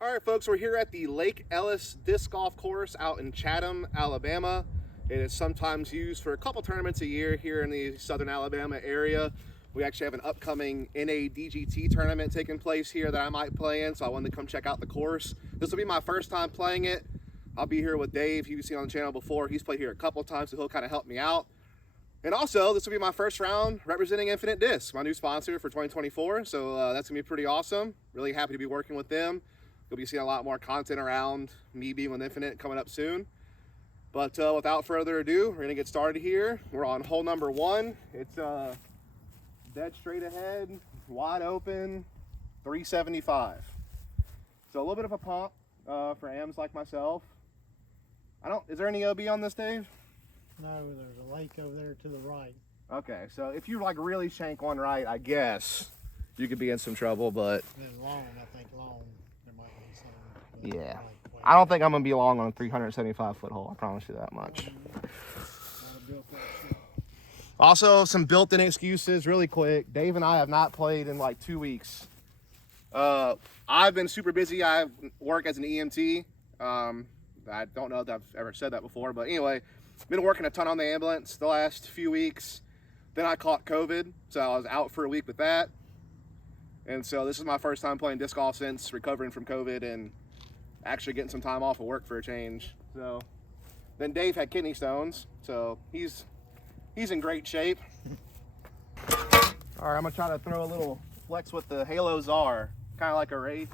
All right, folks, we're here at the Lake Ellis Disc Golf Course out in Chatham, Alabama. It is sometimes used for a couple tournaments a year here in the southern Alabama area. We actually have an upcoming NA DGT tournament taking place here that I might play in, so I wanted to come check out the course. This will be my first time playing it. I'll be here with Dave. You've seen on the channel before. He's played here a couple times, so he'll kind of help me out. And also, this will be my first round representing Infinite Disc, my new sponsor for 2024. So that's gonna be pretty awesome. Really happy to be working with them. You'll be seeing a lot more content around me being with Infinite coming up soon. But without further ado, we're gonna get started here. We're on hole number 1. It's dead straight ahead, wide open, 375. So a little bit of a pump for AMs like myself. Is there any OB on this, Dave? No, there's a lake over there to the right. Okay, so if you like really shank one right, I guess you could be in some trouble, but And then long, I think long, there might be some. yeah. I don't think I'm gonna be long on a 375-foot hole, I promise you that much. Also, some built-in excuses really quick. Dave and I have not played in like 2 weeks. I've been super busy. I work as an EMT. I don't know if I've ever said that before, but anyway, been working a ton on the ambulance the last few weeks. Then I caught COVID, so I was out for a week with that. And so this is my first time playing disc golf since recovering from COVID and actually getting some time off of work for a change. So then Dave had kidney stones, so he's in great shape. All right, I'm gonna try to throw a little flex with the Halo Czar, kind of like a Wraith.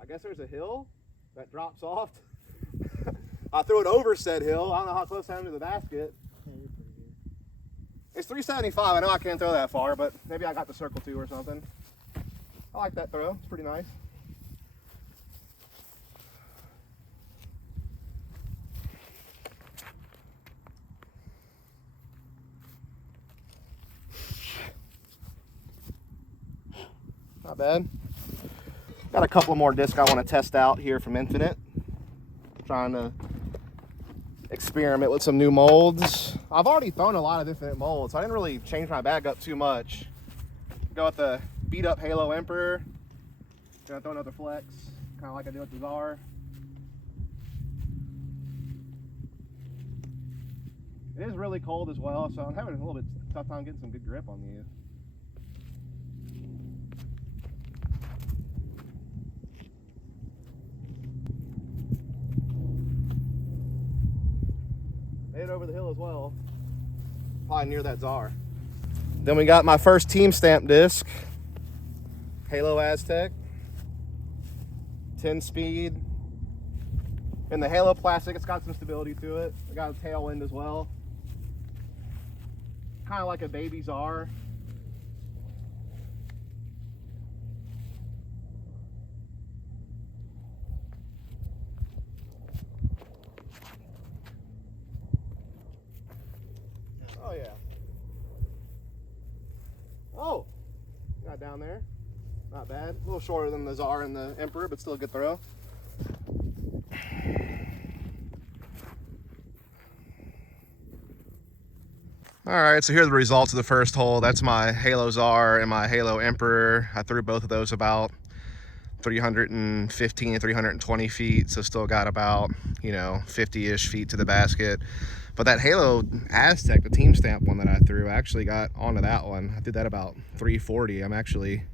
I guess there's a hill that drops off. I threw it over said hill. I don't know how close I am to the basket. Yeah, you're pretty good. It's 375. I know I can't throw that far, but maybe I got the circle too or something. I like that throw. It's pretty nice. Not bad. Got a couple more discs I want to test out here from Infinite. Trying to experiment with some new molds. I've already thrown a lot of Infinite molds, so I didn't really change my bag up too much. Go with the beat up Halo Emperor. Gonna throw another flex, kind of like I did with the Czar. It is really cold as well, so I'm having a little bit tough time getting some good grip on these. Made it over the hill as well. Probably near that Czar. Then we got my first team stamp disc. Halo Aztec. 10 speed. In the Halo plastic, it's got some stability to it. It got a tailwind as well. Kind of like a baby Czar. Oh yeah. Oh, got down there. Not bad. A little shorter than the Czar and the Emperor, but still a good throw. All right, so here are the results of the first hole. That's my Halo Czar and my Halo Emperor. I threw both of those about 315, 320 feet, so still got about, 50-ish feet to the basket. But that Halo Aztec, the team stamp one that I threw, I actually got onto that one. I did that about 340. I'm actually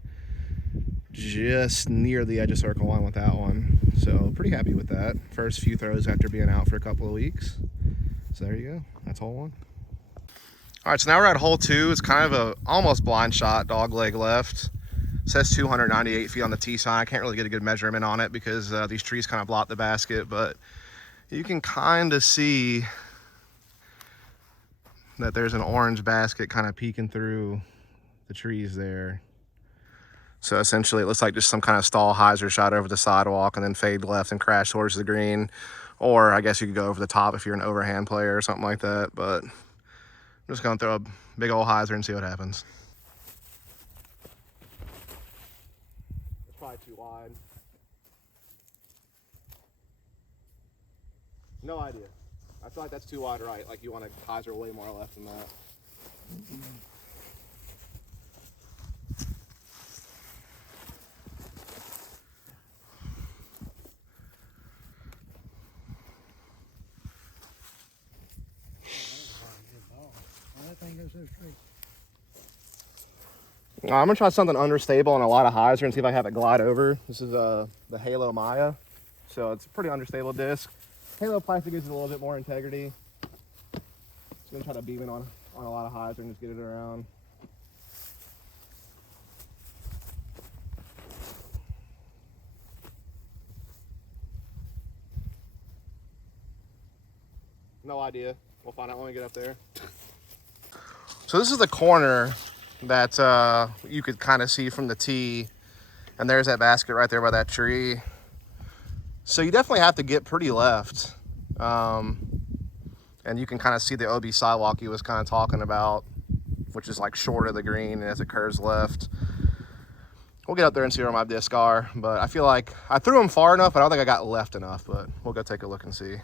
just near the edge of circle one with that one. So pretty happy with that. First few throws after being out for a couple of weeks. So there you go. That's hole 1. All right, so now we're at hole 2. It's kind of a almost blind shot, dog leg left. It says 298 feet on the tee sign. I can't really get a good measurement on it because these trees kind of block the basket, but you can kind of see that there's an orange basket kind of peeking through the trees there. So essentially it looks like just some kind of stall hyzer shot over the sidewalk and then fade left and crash towards the green. Or I guess you could go over the top if you're an overhand player or something like that, but just gonna throw a big old hyzer and see what happens. It's probably too wide. No idea. I feel like that's too wide right. Like you want a hyzer way more left than that. That thing goes so straight. I'm gonna try something understable and a lot of hyzer and see if I have it glide over. This is the Halo Maya, so it's a pretty understable disc. Halo plastic gives it a little bit more integrity. Just gonna try to beam it on a lot of hyzer and just get it around. No idea. We'll find out when we get up there. So this is the corner that you could kind of see from the tee, and there's that basket right there by that tree. So you definitely have to get pretty left, and you can kind of see the OB sidewalk he was kind of talking about, which is like short of the green as it curves left. We'll get up there and see where my discs are, but I feel like I threw them far enough, but I don't think I got left enough, but we'll go take a look and see.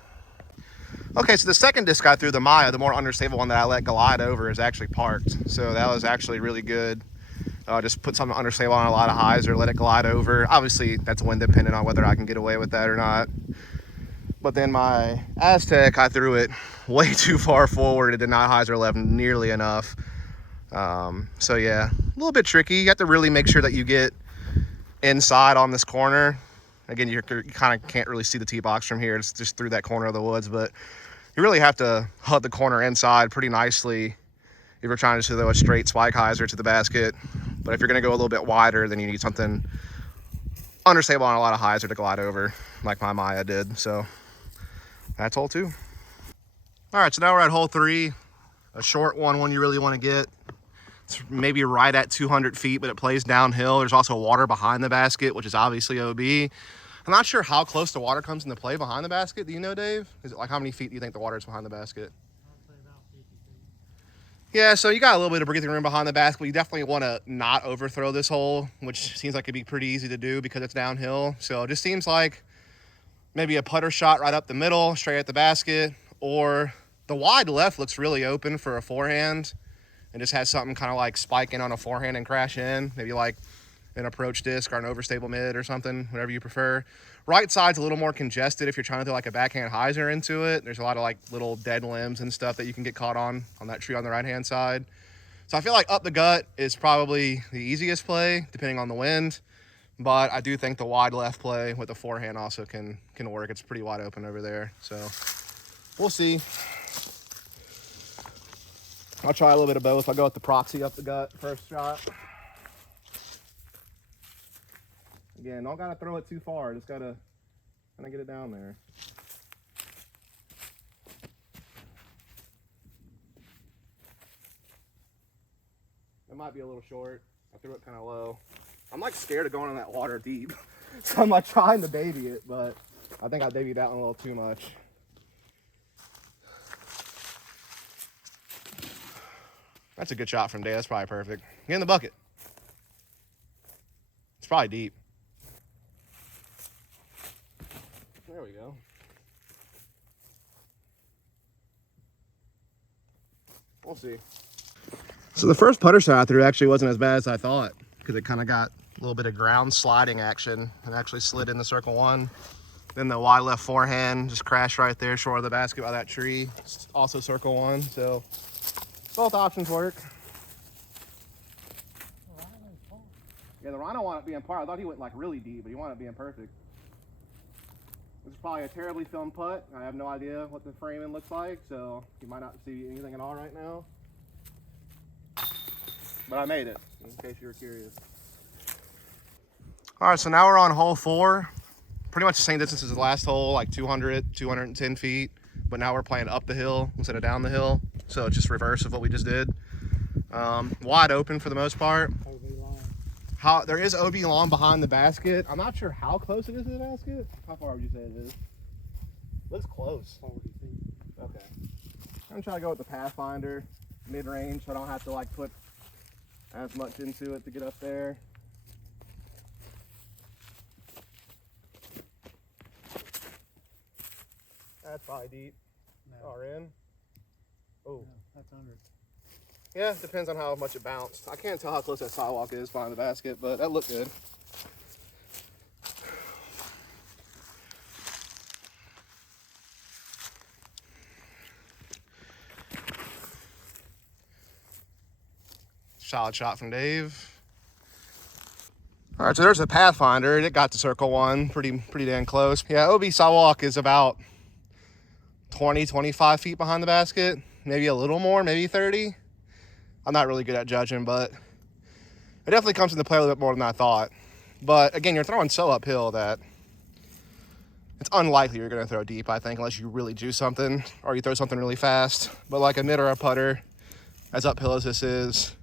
Okay, so the second disc I threw, the Maya, the more understable one that I let glide over, is actually parked. So that was actually really good. Just put something understable on a lot of hyzer, let it glide over. Obviously, that's wind dependent on whether I can get away with that or not. But then my Aztec, I threw it way too far forward. It did not hyzer left nearly enough. So yeah, a little bit tricky. You have to really make sure that you get inside on this corner. Again, you kind of can't really see the tee box from here. It's just through that corner of the woods, but you really have to hug the corner inside pretty nicely if you're trying to throw a straight spike hyzer to the basket. But if you're going to go a little bit wider, then you need something understable on a lot of hyzer to glide over, like my Maya did. So that's hole 2. All right, so now we're at hole 3, a short one you really want to get. It's maybe right at 200 feet, but it plays downhill. There's also water behind the basket, which is obviously OB. I'm not sure how close the water comes into play behind the basket. Do you know, Dave? Is it like how many feet do you think the water is behind the basket? I'd say about 50 feet. Yeah, so you got a little bit of breathing room behind the basket, but you definitely want to not overthrow this hole, which seems like it'd be pretty easy to do because it's downhill. So it just seems like maybe a putter shot right up the middle, straight at the basket, or the wide left looks really open for a forehand and just has something kind of like spike in on a forehand and crash in, maybe like an approach disc or an overstable mid or something, whatever you prefer. Right side's a little more congested if you're trying to do like a backhand hyzer into it. There's a lot of like little dead limbs and stuff that you can get caught on that tree on the right hand side. So I feel like up the gut is probably the easiest play depending on the wind, but I do think the wide left play with the forehand also can work. It's pretty wide open over there, so we'll see. I'll try a little bit of both. I'll go with the proxy up the gut first shot. Again, don't gotta throw it too far. Just gotta kind of get it down there. It might be a little short. I threw it kind of low. I'm like scared of going in that water deep. So I'm like trying to baby it, but I think I babied that one a little too much. That's a good shot from Dave. That's probably perfect. Get in the bucket. It's probably deep. There we go. We'll see. So the first putter shot I threw actually wasn't as bad as I thought because it kind of got a little bit of ground sliding action and actually slid in the circle 1. Then the wide left forehand just crashed right there short of the basket by that tree. It's also circle 1, so both options work. Yeah, the Rhino wanted to be in par. I thought he went like really deep, but he wanted to be in perfect. This is probably a terribly filmed putt. I have no idea what the framing looks like, so you might not see anything at all right now. But I made it, in case you were curious. All right, so now we're on hole 4. Pretty much the same distance as the last hole, like 200, 210 feet. But now we're playing up the hill instead of down the hill. So it's just reverse of what we just did. Wide open for the most part. There is OB long behind the basket. I'm not sure how close it is to the basket. How far would you say it is? Looks close. 40 feet. Okay. I'm trying to go with the Pathfinder. mid-range, so I don't have to like put as much into it to get up there. That's probably deep. No, Or in. Oh. no, that's under it. Yeah, depends on how much it bounced. I can't tell how close that sidewalk is behind the basket, but that looked good. Solid shot from Dave. All right, so there's the Pathfinder. It got to circle one pretty damn close. Yeah, OB sidewalk is about 20-25 feet behind the basket, maybe a little more, maybe 30. I'm not really good at judging, but it definitely comes into play a little bit more than I thought. But again, you're throwing so uphill that it's unlikely you're going to throw deep, I think, unless you really juice something or you throw something really fast. But like a mid or a putter, as uphill as this is,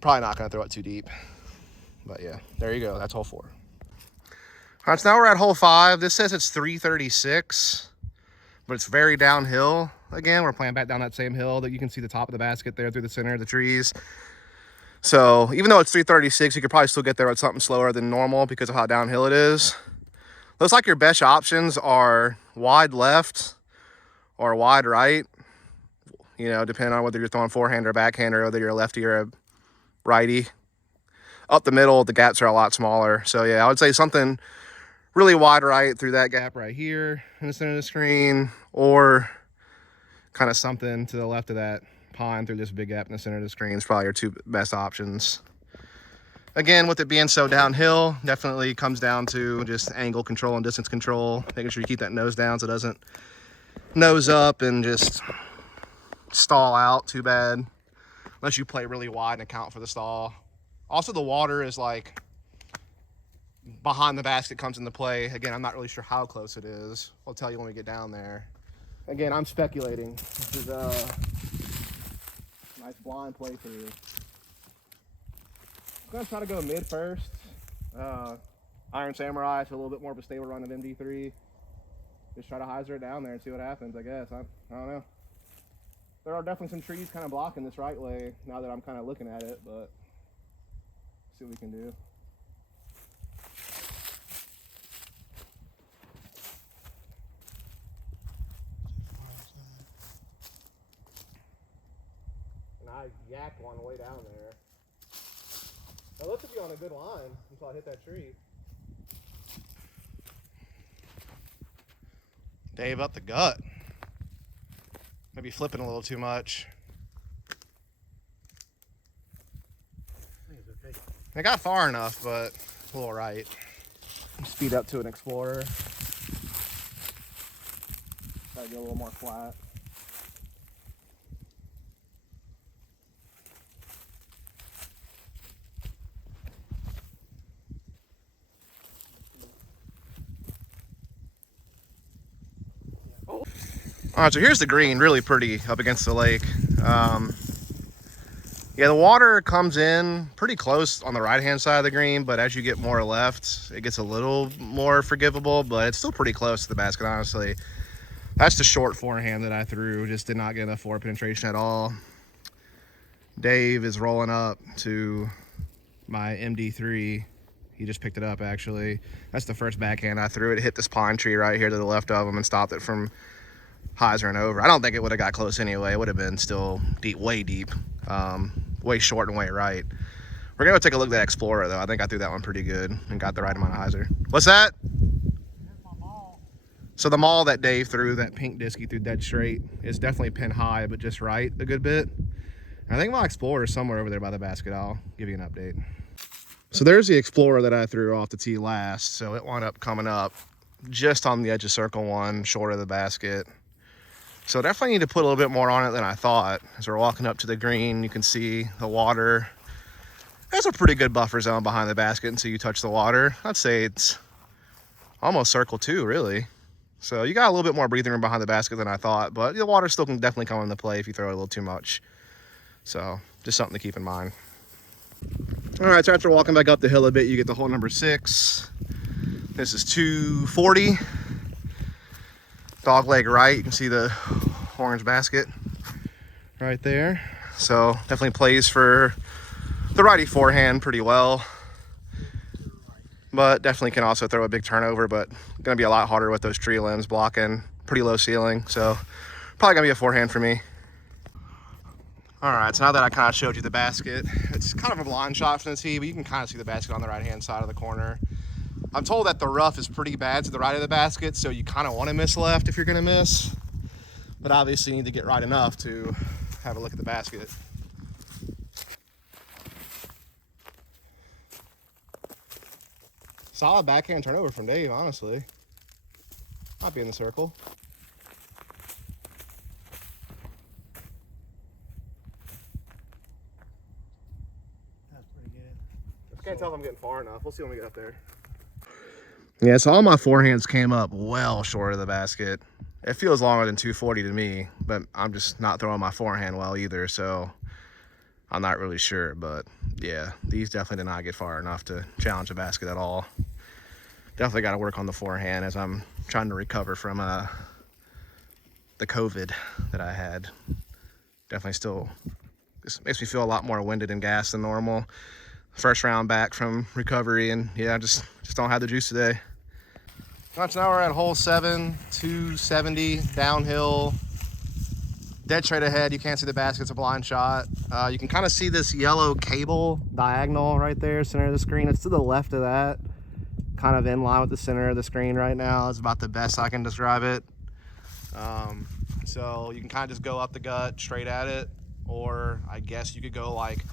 probably not going to throw it too deep. But yeah, there you go. That's hole 4. All right, so now we're at hole 5. This says it's 336, but it's very downhill. Again, we're playing back down that same hill that you can see the top of the basket there through the center of the trees. So even though it's 336, you could probably still get there with something slower than normal because of how downhill it is. Looks like your best options are wide left or wide right. You know, depending on whether you're throwing forehand or backhand or whether you're a lefty or a righty. Up the middle, the gaps are a lot smaller. So yeah, I would say something really wide right through that gap right here in the center of the screen, or kind of something to the left of that pond through this big gap in the center of the screen is probably your 2 best options. Again, with it being so downhill, definitely comes down to just angle control and distance control, making sure you keep that nose down so it doesn't nose up and just stall out too bad, unless you play really wide and account for the stall. Also, the water is like behind the basket comes into play. Again, I'm not really sure how close it is. I'll tell you when we get down there. Again, I'm speculating. This is a nice blind play for you. I'm gonna try to go mid first. Iron Samurai, so a little bit more of a stable run of MD3. Just try to hyzer it down there and see what happens, I guess. I don't know. There are definitely some trees kind of blocking this right way now that I'm kind of looking at it, but see what we can do. And I yacked one way down there. That looks to be on a good line until I hit that tree. Dave up the gut. Maybe flipping a little too much. I think it's okay. I got far enough, but a little right. Speed up to an Explorer. Try to get a little more flat. All right, so here's the green, really pretty up against the lake. Yeah, the water comes in pretty close on the right-hand side of the green, but as you get more left, it gets a little more forgivable, but it's still pretty close to the basket, honestly. That's the short forehand that I threw, just did not get enough forward penetration at all. Dave is rolling up to my MD3. He just picked it up, actually. That's the first backhand I threw. It hit this pine tree right here to the left of him and stopped it from hyzering over. I don't think it would have got close anyway. It would have been still deep, way way short and way right. We're gonna go take a look at that Explorer though. I think I threw that one pretty good and got the right amount of hyzer. What's that? Here's my ball. So the maul that Dave threw, that pink disc he threw dead straight, is definitely pin high, but just right a good bit. And I think my Explorer is somewhere over there by the basket. I'll give you an update. So there's the Explorer that I threw off the tee last. So it wound up coming up just on the edge of circle one, short of the basket. So definitely need to put a little bit more on it than I thought. As we're walking up to the green, you can see the water. There's a pretty good buffer zone behind the basket until you touch the water. I'd say it's almost circle 2, really. So you got a little bit more breathing room behind the basket than I thought, but the water still can definitely come into play if you throw it a little too much. So just something to keep in mind. All right, so after walking back up the hill a bit, you get to hole number 6. This is 240. Dog leg right, you can see the orange basket. right there. So definitely plays for the righty forehand pretty well. But definitely can also throw a big turnover, but gonna be a lot harder with those tree limbs blocking, pretty low ceiling. So probably gonna be a forehand for me. All right, so now that I kind of showed you the basket, it's kind of a blind shot from the tee, but you can kind of see the basket on the right-hand side of the corner. I'm told that the rough is pretty bad to the right of the basket, so you kind of want to miss left if you're gonna miss. But obviously you need to get right enough to have a look at the basket. Solid backhand turnover from Dave, honestly. Might be in the circle. That's pretty good. I can't tell if I'm getting far enough. We'll see when we get up there. Yeah, so all my forehands came up well short of the basket. It feels longer than 240 to me, but I'm just not throwing my forehand well either, so I'm not really sure. But yeah, these definitely did not get far enough to challenge the basket at all. Definitely got to work on the forehand as I'm trying to recover from the COVID that I had. Definitely still, this makes me feel a lot more winded and gassed than normal. First round back from recovery, and yeah, just don't have the juice today. So now we're at hole 7, 270 downhill, dead straight ahead. You can't see the basket, it's a blind shot. You can kind of see this yellow cable diagonal right there, center of the screen. It's to the left of that, kind of in line with the center of the screen right now. It's about the best I can describe it. So you can kind of just go up the gut straight at it, or I guess you could go like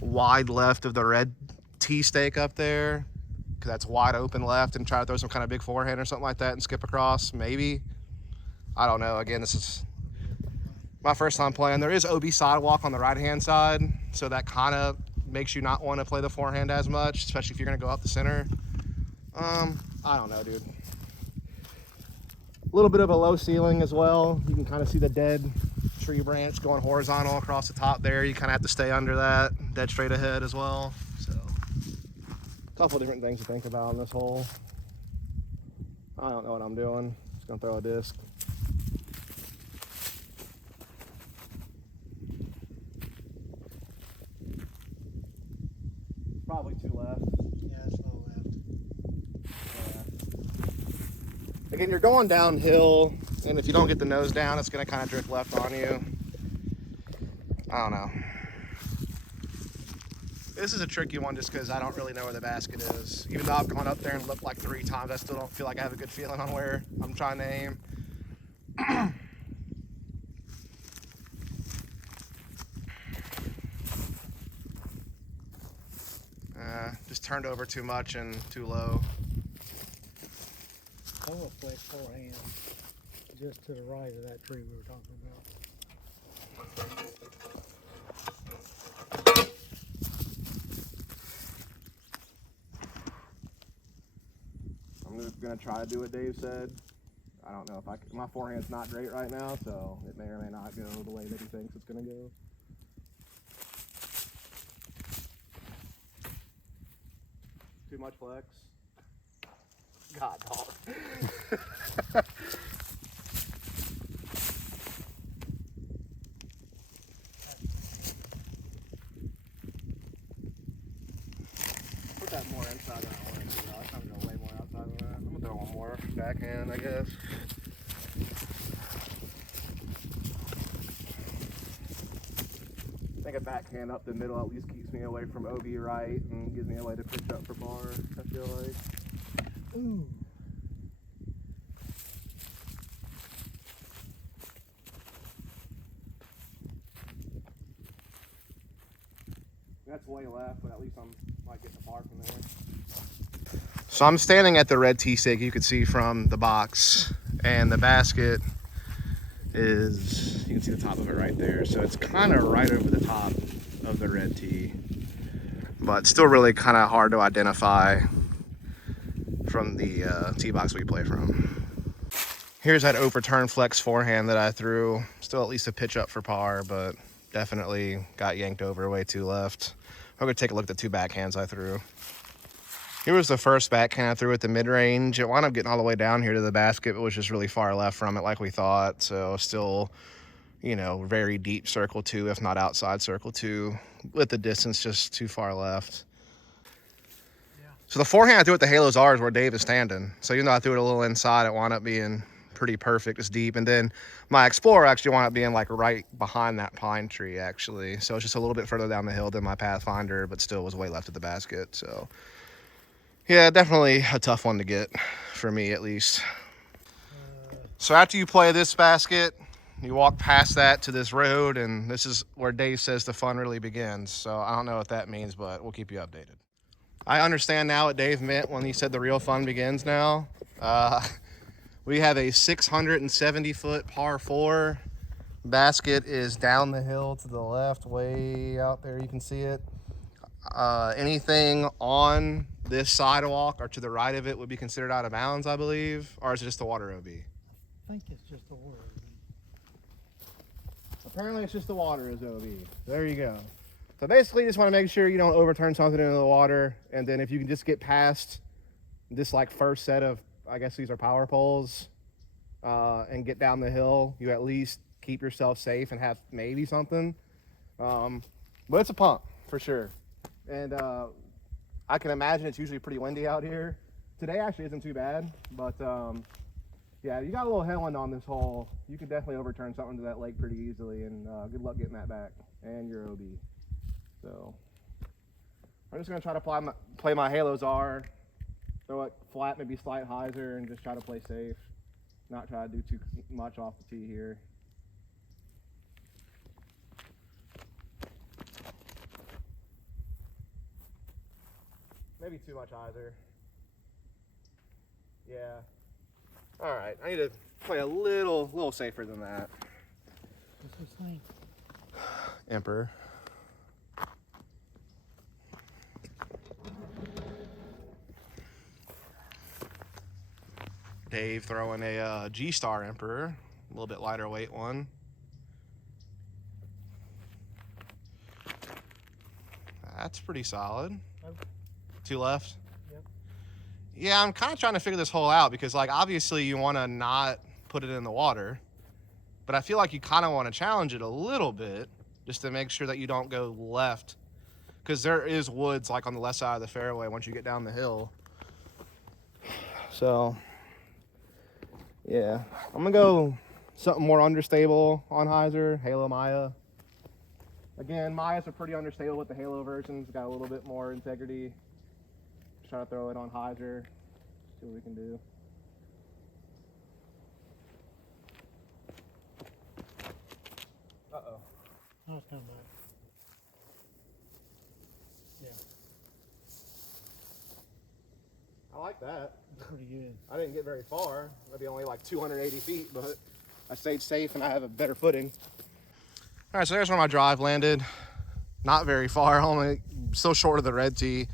wide left of the red tee stake up there, because that's wide open left, and try to throw some kind of big forehand or something like that and skip across, maybe. I don't know. Again, this is my first time playing. There is OB sidewalk on the right-hand side, so that kind of makes you not want to play the forehand as much, especially if you're going to go up the center. I don't know, dude. A little bit of a low ceiling as well. You can kind of see the dead tree branch going horizontal across the top there. You kind of have to stay under that, dead straight ahead as well. So a couple different things to think about in this hole. I don't know what I'm doing. Just gonna throw a disc. Probably 2 left. Yeah, it's low left. Yeah. Again, you're going downhill, and if you don't get the nose down, it's gonna kind of drift left on you. I don't know. This is a tricky one just because I don't really know where the basket is. Even though I've gone up there and looked like 3 times, I still don't feel like I have a good feeling on where I'm trying to aim. Just turned over too much and too low. I will flex forehand just to the right of that tree we were talking about. I'm just gonna try to do what Dave said. I don't know if my forehand's not great right now, so it may or may not go the way that he thinks it's gonna go. Too much flex. God, dog. Put that more inside than I want to. I was trying to go way more outside than that. I'm gonna throw one more backhand, I guess. I think a backhand up the middle at least keeps me away from OB right and gives me a way to pitch up for bar, I feel like. Ooh. That's way left, but at least might get the par from there. So I'm standing at the red tee stake you could see from the box, and the basket is, you can see the top of it right there. So it's kind of right over the top of the red tee, but still really kind of hard to identify from the tee box we play from. Here's that overturn flex forehand that I threw. Still at least a pitch up for par, but definitely got yanked over way too left. I'm gonna take a look at the 2 backhands I threw. Here was the first backhand I threw at the mid-range. It wound up getting all the way down here to the basket, but was just really far left from it like we thought. So still you know, very deep circle 2, if not outside circle 2, with the distance just too far left. Yeah. So the forehand I threw at the halos are is where Dave is standing. So even though I threw it a little inside, it wound up being pretty perfect, it's deep. And then my Explorer actually wound up being like right behind that pine tree actually. So it's just a little bit further down the hill than my Pathfinder, but still was way left of the basket. So yeah, definitely a tough one to get for me at least. So after you play this basket, you walk past that to this road, and this is where Dave says the fun really begins. So I don't know what that means, but we'll keep you updated. I understand now what Dave meant when he said the real fun begins now. We have a 670-foot par 4. Basket is down the hill to the left, way out there. You can see it. Anything on this sidewalk or to the right of it would be considered out of bounds, I believe, or is it just the water OB? I think it's just the water. Apparently it's just the water is OB. There you go. So basically you just want to make sure you don't overturn something into the water, and then if you can just get past this like first set of, I guess these are power poles, and get down the hill, you at least keep yourself safe and have maybe something. But it's a pump for sure. And I can imagine it's usually pretty windy out here. Today actually isn't too bad, but yeah, you got a little headwind on this hole. You could definitely overturn something to that lake pretty easily, and good luck getting that back and your OB. So I'm just gonna try to play my Halos R, throw it flat, maybe slight hyzer, and just try to play safe. Not try to do too much off the tee here. Maybe too much hyzer. Yeah. All right, I need to play a little safer than that. What's this thing? Emperor. Dave throwing a G-Star Emperor, a little bit lighter weight one. That's pretty solid. Nope. 2 left. Yep. Yeah, I'm kind of trying to figure this hole out because, like, obviously you want to not put it in the water, but I feel like you kind of want to challenge it a little bit just to make sure that you don't go left, because there is woods like on the left side of the fairway once you get down the hill. So yeah, I'm gonna go something more understable on hyzer. Halo Maya. Again, Maya's are pretty understable with the Halo versions. Got a little bit more integrity. Just try to throw it on hyzer. See what we can do. Uh-oh. Oh, it's coming back. Yeah, I like that. it's pretty good. I didn't get very far. Maybe only like 280 feet, but I stayed safe and I have a better footing. All right, so there's where my drive landed. Not very far, only still short of the red tee.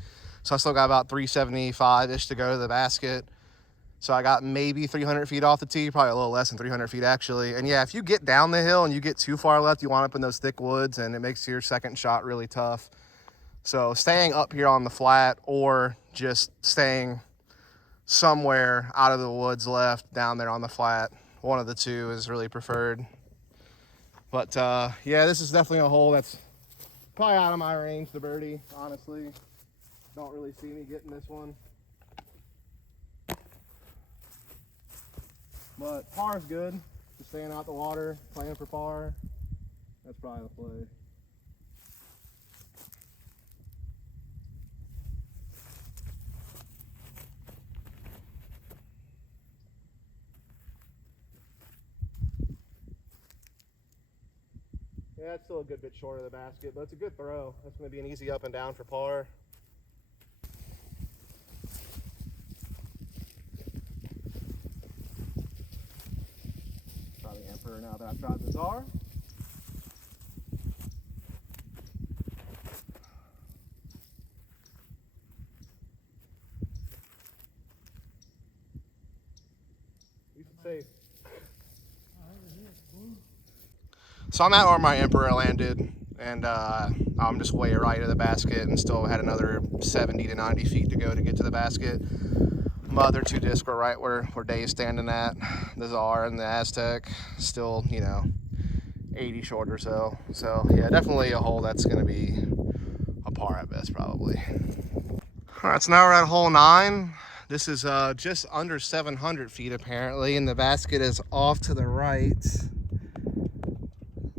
So I still got about 375-ish to go to the basket. So I got maybe 300 feet off the tee, probably a little less than 300 feet actually. And yeah, if you get down the hill and you get too far left, you wind up in those thick woods and it makes your second shot really tough. So staying up here on the flat or just staying somewhere out of the woods left down there on the flat, one of the two is really preferred. But yeah, this is definitely a hole that's probably out of my range to birdie, honestly. Don't really see me getting this one. But par is good. Just staying out the water, playing for par. That's probably the play. Yeah, it's still a good bit short of the basket, but it's a good throw. That's going to be an easy up and down for par. Try the Emperor now that I've tried the Czar. You should say. So I'm at where my Emperor landed, and I'm just way right of the basket and still had another 70 to 90 feet to go to get to the basket. My other two discs were right where Dave's standing at, the Czar and the Aztec, still, you know, 80 short or so. So yeah, definitely a hole that's going to be a par at best probably. All right, so now we're at hole 9. This is just under 700 feet apparently, and the basket is off to the right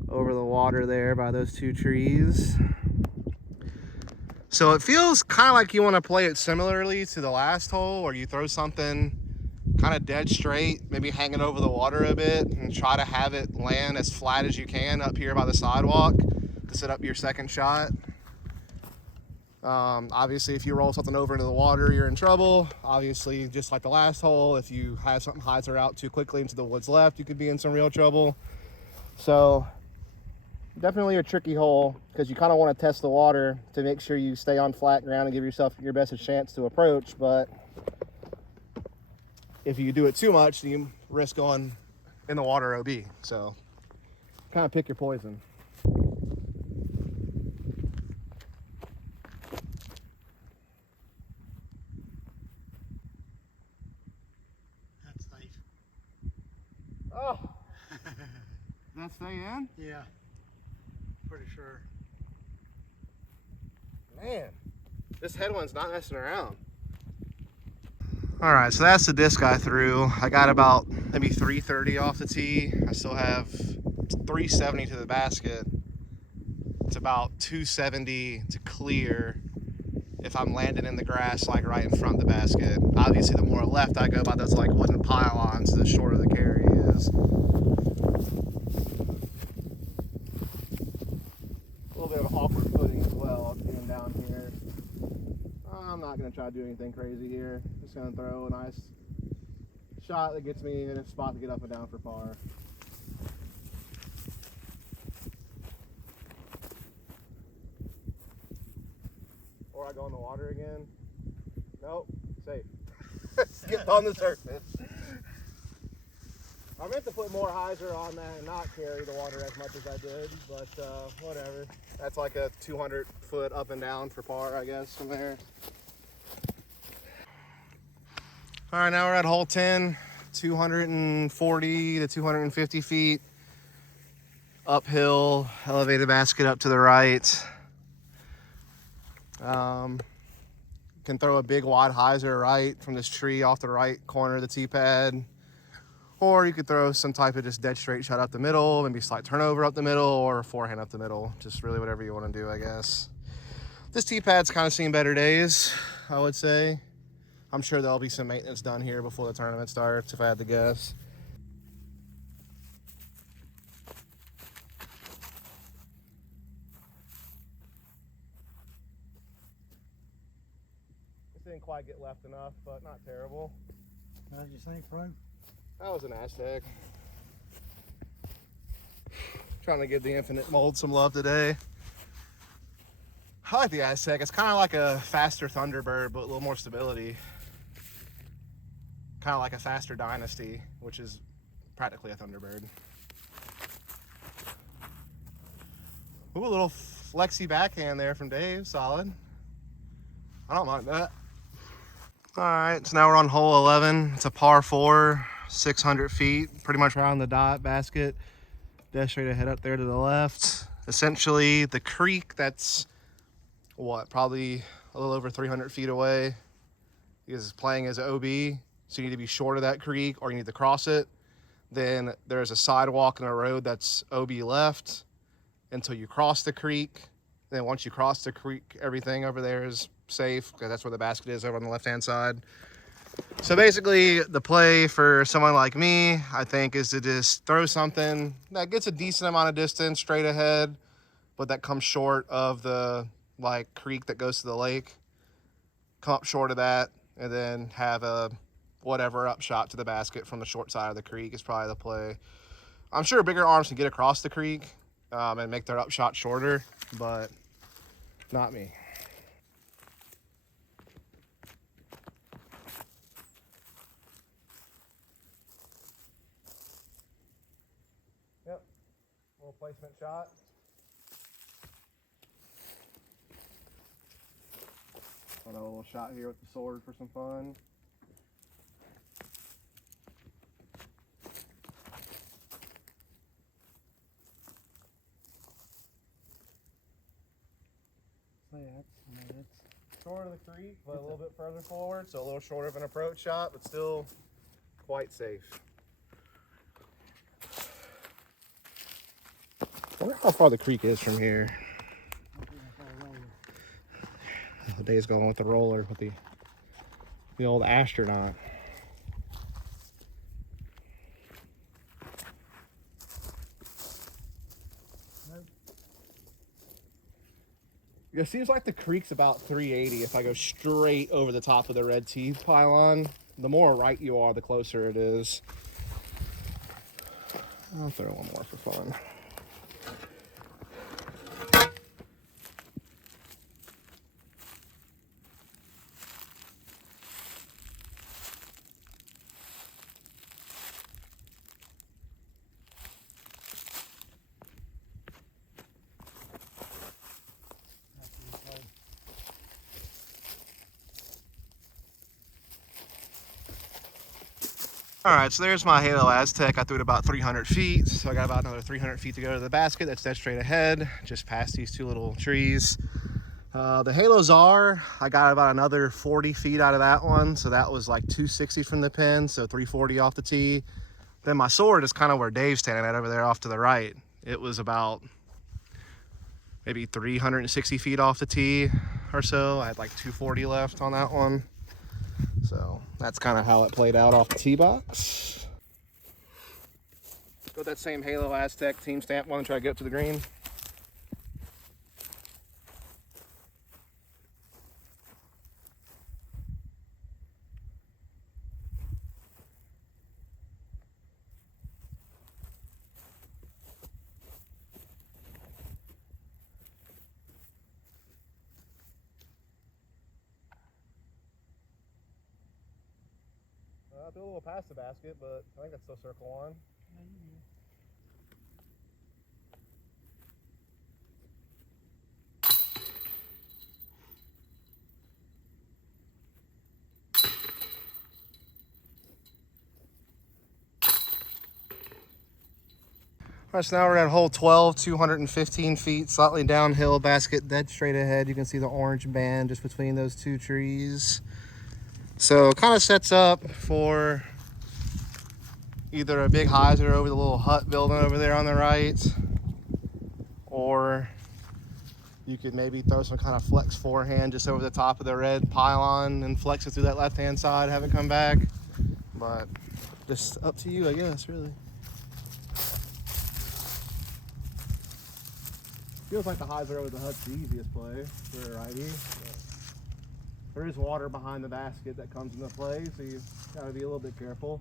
over the water there by those 2 trees. So it feels kind of like you want to play it similarly to the last hole, where you throw something kind of dead straight, maybe hanging over the water a bit, and try to have it land as flat as you can up here by the sidewalk to set up your second shot. Obviously, if you roll something over into the water, you're in trouble. Obviously, just like the last hole, if you have something hyzer out too quickly into the woods left, you could be in some real trouble. So definitely a tricky hole, because you kind of want to test the water to make sure you stay on flat ground and give yourself your best chance to approach. But if you do it too much, you risk going in the water OB. So kind of pick your poison. That's safe. Oh, did that stay in? Yeah, pretty sure. Man, this headwind's not messing around. All right, so that's the disc I threw. I got about maybe 330 off the tee. I still have 370 to the basket. It's about 270 to clear if I'm landing in the grass, like right in front of the basket. Obviously, the more left I go by those like wooden pylons, the shorter the carry is. A little bit of awkward footing as well, getting down here. I'm not going to try to do anything crazy here. Just going to throw a nice shot that gets me in a spot to get up and down for par. Or I go in the water again. Nope, safe. Skipped on the surface. I meant to put more hyzer on that and not carry the water as much as I did, but whatever. That's like a 200 foot up and down for par, I guess, from there. All right, now we're at hole 10, 240 to 250 feet. Uphill, elevated basket up to the right. Can throw a big wide hyzer right from this tree off the right corner of the tee pad. Or you could throw some type of just dead straight shot up the middle, maybe slight turnover up the middle, or a forehand up the middle. Just really whatever you want to do, I guess. This tee pad's kind of seen better days, I would say. I'm sure there'll be some maintenance done here before the tournament starts, if I had to guess. This didn't quite get left enough, but not terrible. How'd you think, bro? That was an Aztec. Trying to give the Infinite Mold some love today. I like the Aztec. It's kind of like a faster Thunderbird, but a little more stability. Kind of like a faster Dynasty, which is practically a Thunderbird. Ooh, a little flexy backhand there from Dave. Solid. I don't mind that. All right, so now we're on hole 11. It's a par 4, 600 feet, pretty much right on the dot basket. Dead straight ahead up there to the left. Essentially, the creek that's, what, probably a little over 300 feet away is playing as OB. So you need to be short of that creek or you need to cross it. Then there's a sidewalk and a road that's OB left until you cross the creek. Then once you cross the creek, everything over there is safe because that's where the basket is, over on the left-hand side. So basically, the play for someone like me, I think, is to just throw something that gets a decent amount of distance straight ahead, but that comes short of the like creek that goes to the lake. Come up short of that, and then have a whatever upshot to the basket from the short side of the creek is probably the play. I'm sure bigger arms can get across the creek and make their upshot shorter, but not me. Yep, little placement shot. A little shot here with the sword for some fun. That's Short of the creek, but a little bit further forward, so a little shorter of an approach shot, but still quite safe. I wonder how far the creek is from here. The day's going with the roller, with the old astronaut. It seems like the creek's about 380 if I go straight over the top of the red T pylon. The more right you are, the closer it is. I'll throw one more for fun. All right, so there's my Halo Aztec. I threw it about 300 feet, so I got about another 300 feet to go to the basket. That's dead straight ahead, just past these two little trees. The Halo Czar, I got about another 40 feet out of that one, so that was like 260 from the pin, so 340 off the tee. Then my sword is kind of where Dave's standing at over there off to the right. It was about maybe 360 feet off the tee or so. I had like 240 left on that one. So that's kind of how it played out off the tee box. Go with that same Halo Aztec team stamp one and try to get up to the green. I threw a little past the basket, but I think that's still circle one. All right, so now we're at hole 12, 215 feet, slightly downhill, basket dead straight ahead. You can see the orange band just between those two trees. So it kind of sets up for either a big hyzer over the little hut building over there on the right, or you could maybe throw some kind of flex forehand just over the top of the red pylon and flex it through that left-hand side, have it come back. But just up to you, I guess, really. Feels like the hyzer over the hut's the easiest play for a righty. There is water behind the basket that comes into play, so you gotta be a little bit careful.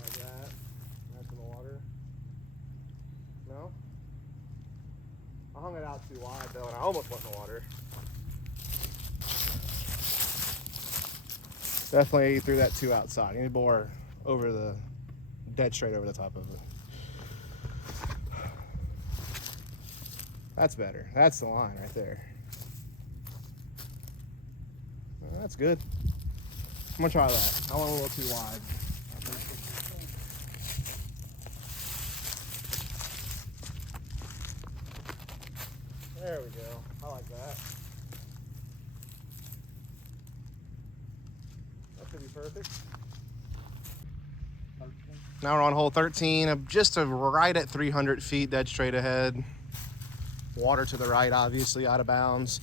Like that. That's in the water. No? I hung it out too wide though, and I almost went in the water. Definitely threw that too outside. You need more over the dead straight over the top of it. That's better. That's the line right there. Well, that's good. I'm gonna try that. I went a little too wide. There we go. I like that. That should be perfect. Now we're on hole 13, just right at 300 feet, dead straight ahead. Water to the right, obviously, out of bounds.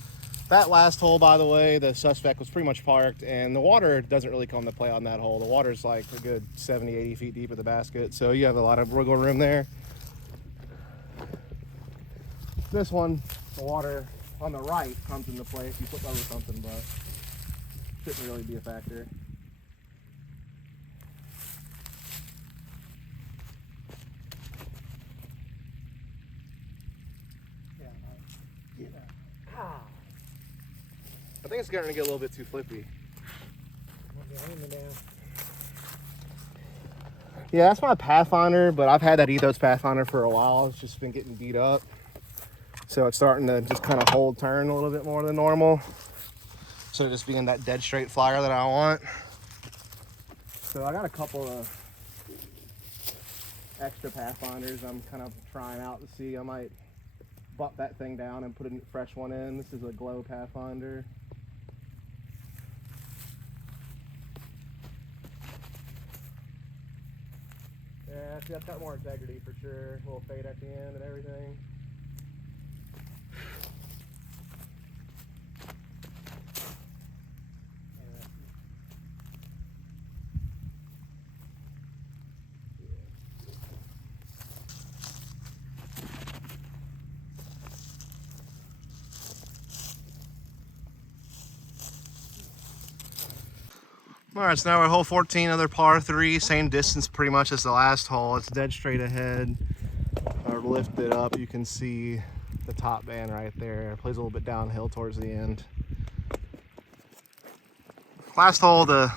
That last hole, by the way, the suspect was pretty much parked, and the water doesn't really come to play on that hole. The water's like a good 70, 80 feet deep at the basket, so you have a lot of wiggle room there. This one, the water on the right comes into play if you flip over something, but shouldn't really be a factor. I think it's starting to get a little bit too flippy. Yeah, that's my Pathfinder, but I've had that Ethos Pathfinder for a while. It's just been getting beat up. So it's starting to just kind of hold turn a little bit more than normal. So just being that dead straight flyer that I want. So I got a couple extra Pathfinders I'm kind of trying out to see. I might butt that thing down and put a fresh one in. This is a glow Pathfinder. Yeah, see, that's got more integrity for sure. A little fade at the end and everything. All right, so now we're at hole 14, another par 3, same distance pretty much as the last hole. It's dead straight ahead. Or lifted up, you can see the top band right there. It plays a little bit downhill towards the end. Last hole, the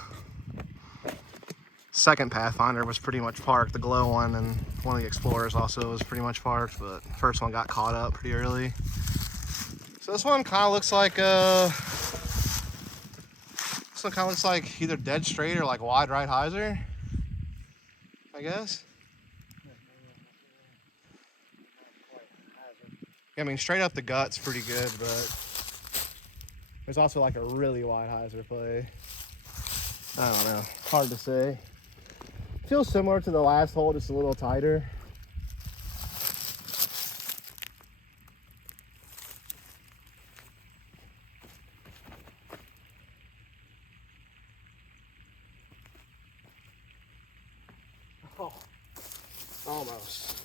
second Pathfinder was pretty much parked, the glow one, and one of the Explorers also was pretty much parked, but the first one got caught up pretty early. So this one kind of looks like either dead straight or like wide right hyzer, I guess. I mean, straight up the gut's pretty good, but there's also like a really wide hyzer play. I don't know, hard to say. Feels similar to the last hole, just a little tighter. Oh, almost.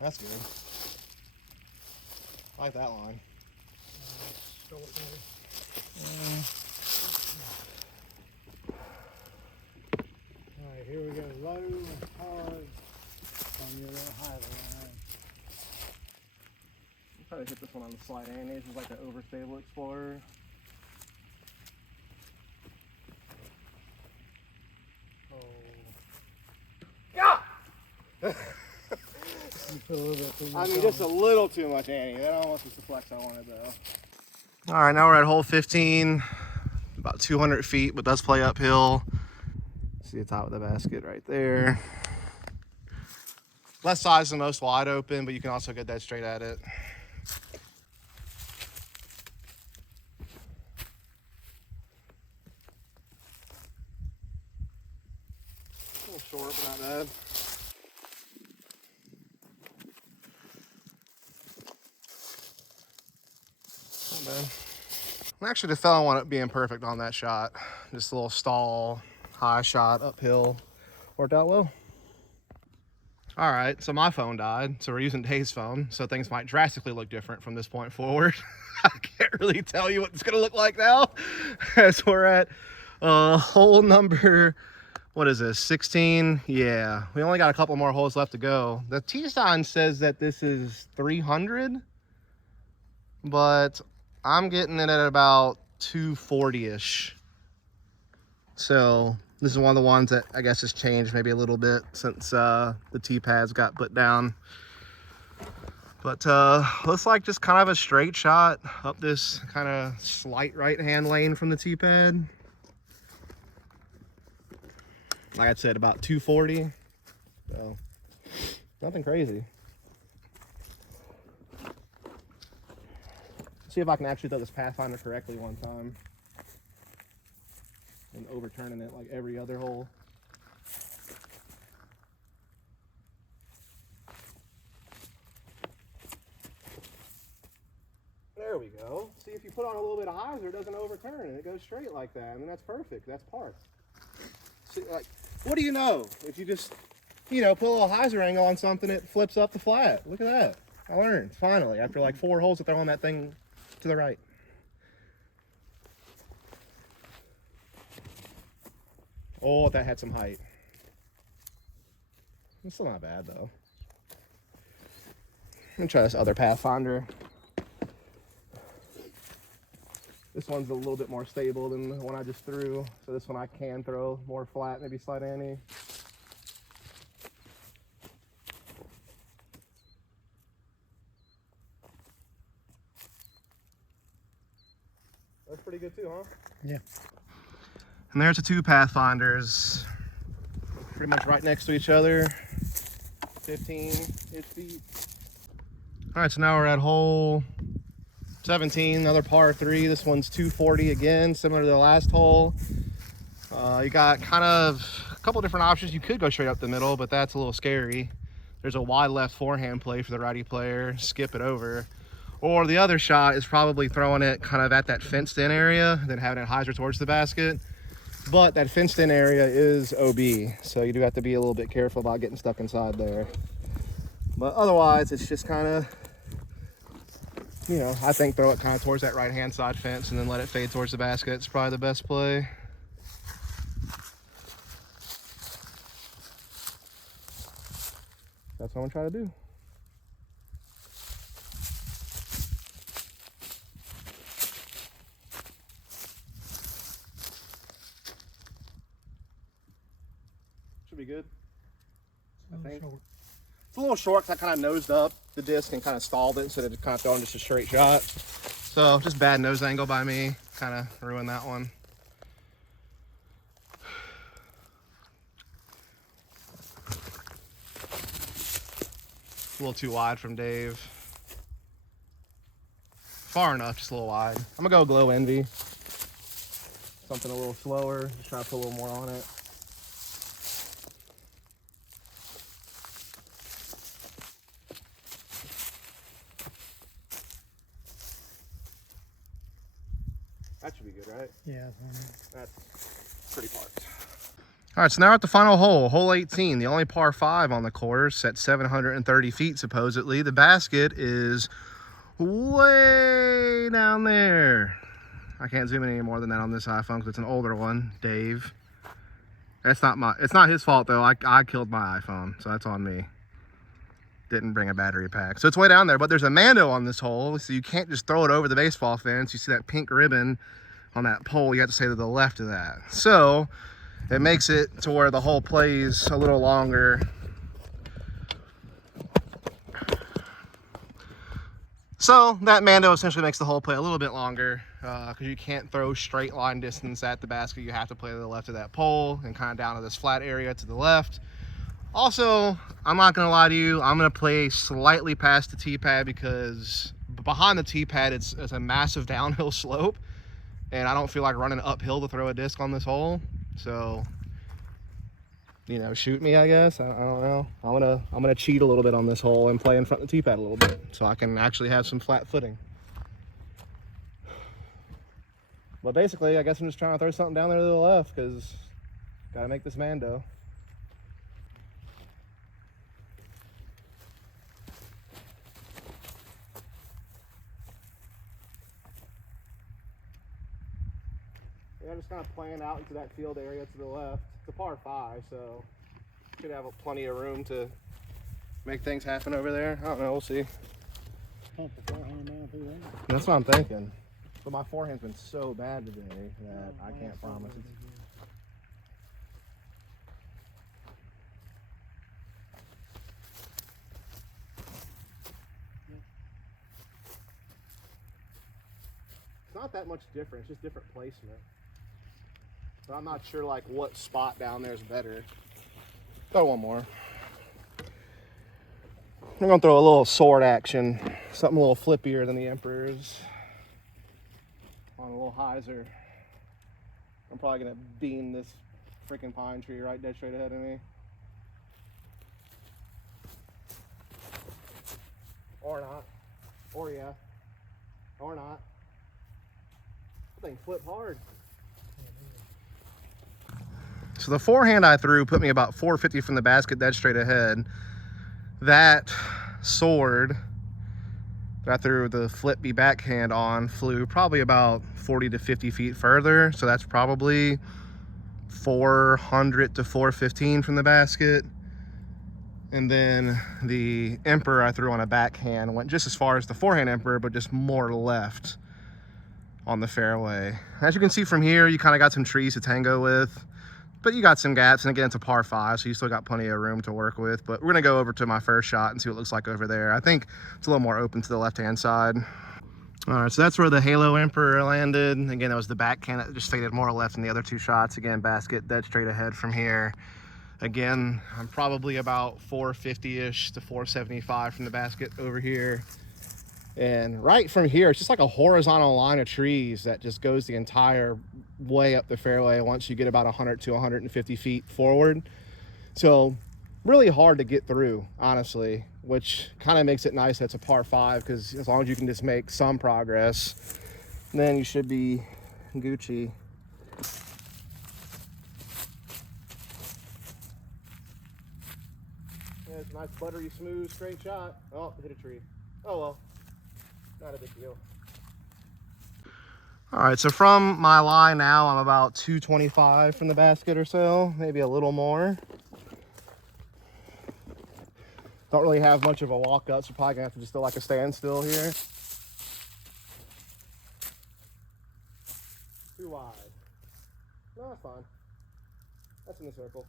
That's good. I like that line. Alright, here we go. Low and hard on your little high line. I'm trying to hit this one on the slide and this is like an overstable Explorer. Oh. Yeah! A little bit too much. I mean, just a little too much Annie. That almost is the flex I wanted though. All right, now we're at hole 15, about 200 feet, but does play uphill. See the top of the basket right there. Less size than most wide open, but you can also get that straight at it. A little short, but not bad. Not bad. I'm actually the fellow wanted being perfect on that shot. Just a little stall, high shot, uphill. Worked out well. All right, so my phone died, so we're using Dave's phone, so things might drastically look different from this point forward. I can't really tell you what it's gonna look like now, as we're at hole number, what is this, 16? Yeah, we only got a couple more holes left to go. The tee sign says that this is 300, but I'm getting it at about 240-ish. So this is one of the ones that I guess has changed maybe a little bit since the tee pads got put down. But looks like just kind of a straight shot up this kind of slight right-hand lane from the tee pad. Like I said, about 240. So nothing crazy. See if I can actually throw this Pathfinder correctly one time. And overturning it like every other hole. There we go. See, if you put on a little bit of hyzer, it doesn't overturn and it goes straight like that. I mean, that's perfect. That's par. See, like, what do you know? If you just, you know, put a little hyzer angle on something, it flips up the flat. Look at that. I learned, finally, after like 4 holes of throwing that thing to the right. Oh, that had some height. It's still not bad though. I'm gonna try this other Pathfinder. This one's a little bit more stable than the one I just threw. So this one I can throw more flat, maybe slide Annie. That's pretty good too, huh? Yeah. And there's the two Pathfinders, pretty much right next to each other, 15-ish feet. All right, so now we're at hole 17, another par 3. This one's 240 again, similar to the last hole. You got kind of a couple different options. You could go straight up the middle, but that's a little scary. There's a wide left forehand play for the righty player, skip it over. Or the other shot is probably throwing it kind of at that fenced in area, then having it hyzer towards the basket. But that fenced in area is OB, so you do have to be a little bit careful about getting stuck inside there. But otherwise, it's just kind of, you know, I think throw it kind of towards that right-hand side fence and then let it fade towards the basket. It's probably the best play. That's what I'm gonna try to do. Should be good. I think. It's a little short because I kind of nosed up the disc and kind of stalled it instead of kind of throwing just a straight shot. So just bad nose angle by me, kind of ruined that one. A little too wide from Dave. Far enough, just a little wide. I'm gonna go Glow Envy. Something a little slower, just try to put a little more on it. That should be good, right? Yeah. That's pretty parked. All right, so now we're at the final hole, hole 18, the only par 5 on the course at 730 feet, supposedly. The basket is way down there. I can't zoom in any more than that on this iPhone because it's an older one, Dave. It's not his fault though. I killed my iPhone, so that's on me. Didn't bring a battery pack. So it's way down there, but there's a Mando on this hole, so you can't just throw it over the baseball fence. You see that pink ribbon on that pole, you have to stay to the left of that. So it makes it to where the hole plays a little longer. So that Mando essentially makes the hole play a little bit longer because you can't throw straight line distance at the basket. You have to play to the left of that pole and kind of down to this flat area to the left. Also, I'm not going to lie to you, I'm going to play slightly past the tee pad because behind the tee pad, it's a massive downhill slope. And I don't feel like running uphill to throw a disc on this hole. So, you know, shoot me, I guess. I don't know. I'm gonna cheat a little bit on this hole and play in front of the tee pad a little bit so I can actually have some flat footing. But basically, I guess I'm just trying to throw something down there to the left because gotta make this Mando. Yeah, just kind of playing out into that field area to the left. It's a par 5, so should have plenty of room to make things happen over there. I don't know, we'll see. Pump the forehand down through there. That's what I'm thinking. But my forehand's been so bad today that I can't promise it. It's not that much different, it's just different placement. But I'm not sure like what spot down there is better. Throw one more. I'm gonna throw a little sword action, something a little flippier than the Emperor's. On a little hyzer. I'm probably gonna beam this freaking pine tree right dead straight ahead of me. Or not. Or yeah. Or not. That thing flipped hard. So the forehand I threw put me about 450 from the basket, dead straight ahead. That sword that I threw the flip-y backhand on flew probably about 40 to 50 feet further. So that's probably 400 to 415 from the basket. And then the Emperor I threw on a backhand went just as far as the forehand Emperor, but just more left on the fairway. As you can see from here, you kind of got some trees to tango with. But you got some gaps, and again, it's a par 5, so you still got plenty of room to work with. But we're gonna go over to my first shot and see what it looks like over there. I think it's a little more open to the left-hand side. All right, so that's where the Halo Emperor landed. Again, that was the back can that just faded more or less than the other two shots. Again, basket dead straight ahead from here. Again, I'm probably about 450-ish to 475 from the basket over here. And right from here, it's just like a horizontal line of trees that just goes the entire way up the fairway once you get about 100 to 150 feet forward. So really hard to get through, honestly, which kind of makes it nice that it's a par 5, because as long as you can just make some progress, then you should be Gucci. Yeah, it's a nice buttery smooth straight shot. Oh, hit a tree. Oh well, not a big deal. All right, so from my lie now, I'm about 225 from the basket or so, maybe a little more. Don't really have much of a walk up, so probably gonna have to just do like a standstill here. Too wide. No, that's fine. That's in the circle.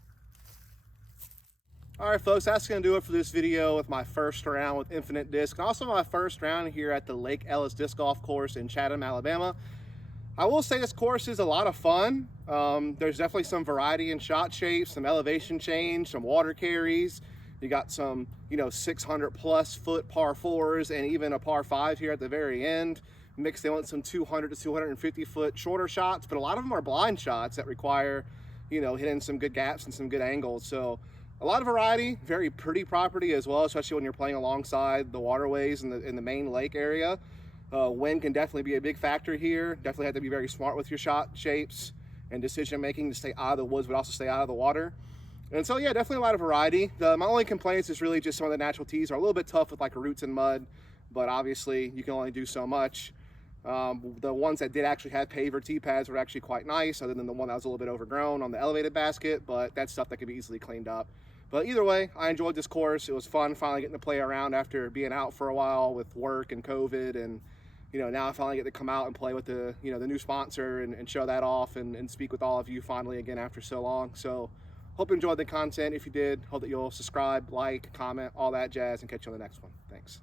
All right, folks, that's gonna do it for this video with my first round with Infinite Disc, and also my first round here at the Lake Ellis Disc Golf Course in Chatham, Alabama. I will say this course is a lot of fun. There's definitely some variety in shot shapes, some elevation change, some water carries. You got some, 600 plus foot par 4s and even a par 5 here at the very end. Mixed in with some 200 to 250 foot shorter shots, but a lot of them are blind shots that require, hitting some good gaps and some good angles. So a lot of variety, very pretty property as well, especially when you're playing alongside the waterways in the main lake area. Wind can definitely be a big factor here. Definitely have to be very smart with your shot shapes and decision making to stay out of the woods, but also stay out of the water. And so, yeah, definitely a lot of variety. My only complaints is really just some of the natural tees are a little bit tough with like roots and mud, but obviously you can only do so much. The ones that did actually have paver tee pads were actually quite nice, other than the one that was a little bit overgrown on the elevated basket, but that's stuff that can be easily cleaned up. But either way, I enjoyed this course. It was fun finally getting to play around after being out for a while with work and COVID, and now I finally get to come out and play with the the new sponsor and show that off and speak with all of you finally again after so long. So hope you enjoyed the content. If you did, hope that you'll subscribe, like, comment, all that jazz, and catch you on the next one. Thanks.